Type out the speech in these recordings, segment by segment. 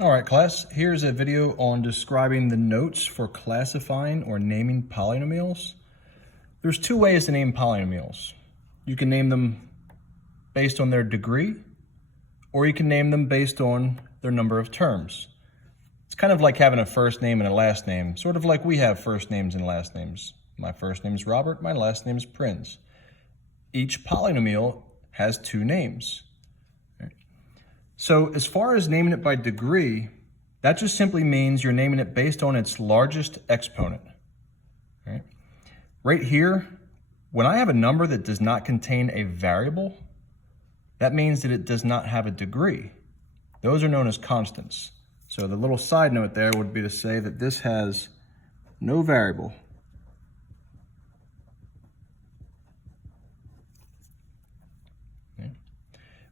All right, class, here's a video on describing the notes for classifying or naming polynomials. There's two ways to name polynomials. You can name them based on their degree, or you can name them based on their number of terms. It's kind of like having a first name and a last name, sort of like we have first names and last names. My first name is Robert, my last name is Prince. Each polynomial has two names. So as far as naming it by degree, that just simply means you're naming it based on its largest exponent. Right here, when I have a number that does not contain a variable, that means that it does not have a degree. Those are known as constants. So the little side note there would be to say that this has no variable.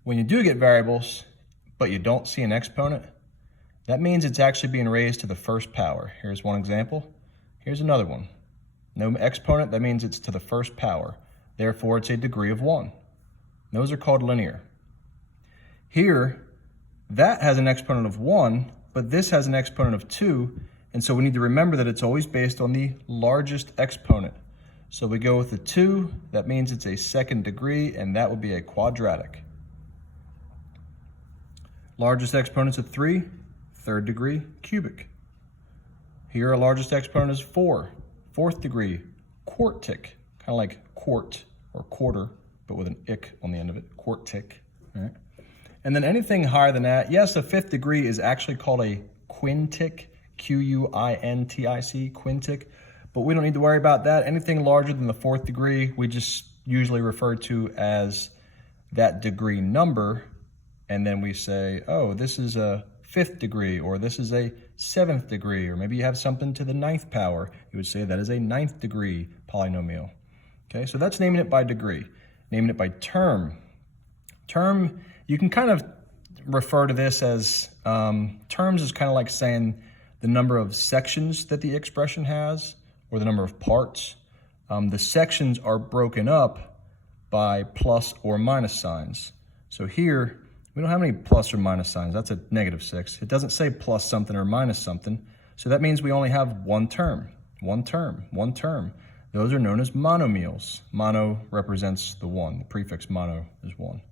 When you do get variables, but you don't see an exponent, that means it's actually being raised to the first power. Here's one example. Here's another one. No exponent, that means it's to the first power. Therefore, it's a degree of 1. Those are called linear. Here, that has an exponent of 1, but this has an exponent of 2, and so we need to remember that it's always based on the largest exponent. So we go with the 2, that means it's a second degree, and that would be a quadratic. Largest exponent's of 3, third degree, cubic. Here, our largest exponent is 4, fourth degree, quartic, kind of like quart or quarter, but with an ick on the end of it, quartic. All right. And then anything higher than that, yes, a fifth degree is actually called a quintic, Q-U-I-N-T-I-C, quintic, but we don't need to worry about that. Anything larger than the fourth degree, we just usually refer to as that degree number. And then we say, oh, this is a fifth degree, or this is a seventh degree, or maybe you have something to the ninth power. You would say that is a ninth degree polynomial. Okay, so that's naming it by degree. Naming it by term. Term, you can kind of refer to this as, terms is kind of like saying the number of sections that the expression has, or the number of parts. The sections are broken up by plus or minus signs. So here, we don't have any plus or minus signs. That's a -6. It doesn't say plus something or minus something. So that means we only have one term, one term, one term. Those are known as monomials. Mono represents the 1. The prefix mono is 1.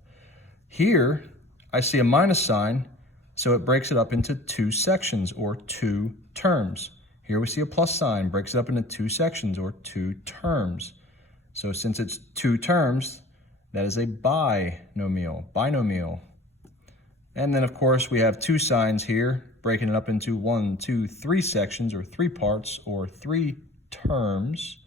Here, I see a minus sign, so it breaks it up into 2 sections or 2 terms. Here we see a plus sign, breaks it up into 2 sections or 2 terms. So since it's 2 terms, that is a binomial. And then, of course, we have 2 signs here, breaking it up into 1, 2, 3 sections, or 3 parts, or 3 terms.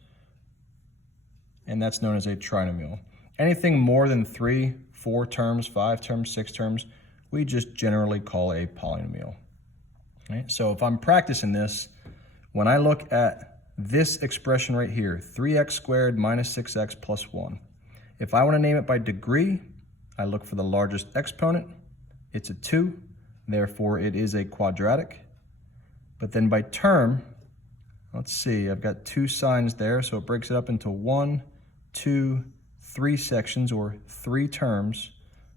And that's known as a trinomial. Anything more than 3, 4 terms, 5 terms, 6 terms, we just generally call a polynomial. Right? So if I'm practicing this, when I look at this expression right here, 3x squared minus 6x plus 1, if I want to name it by degree, I look for the largest exponent. It's a 2, therefore it is a quadratic. But then by term, let's see, I've got 2 signs there, so it breaks it up into 1, 2, 3 sections or 3 terms.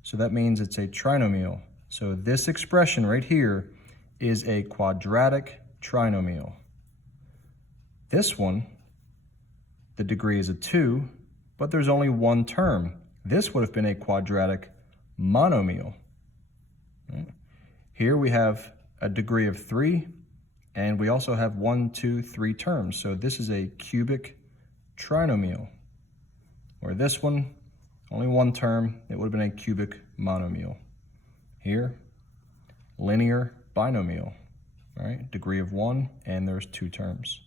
So that means it's a trinomial. So this expression right here is a quadratic trinomial. This one, the degree is a 2, but there's only 1 term. This would have been a quadratic monomial. Here we have a degree of 3, and we also have 1, 2, 3 terms. So this is a cubic trinomial. Where this one, only 1 term, it would have been a cubic monomial. Here, linear binomial, all right? Degree of 1, and there's 2 terms.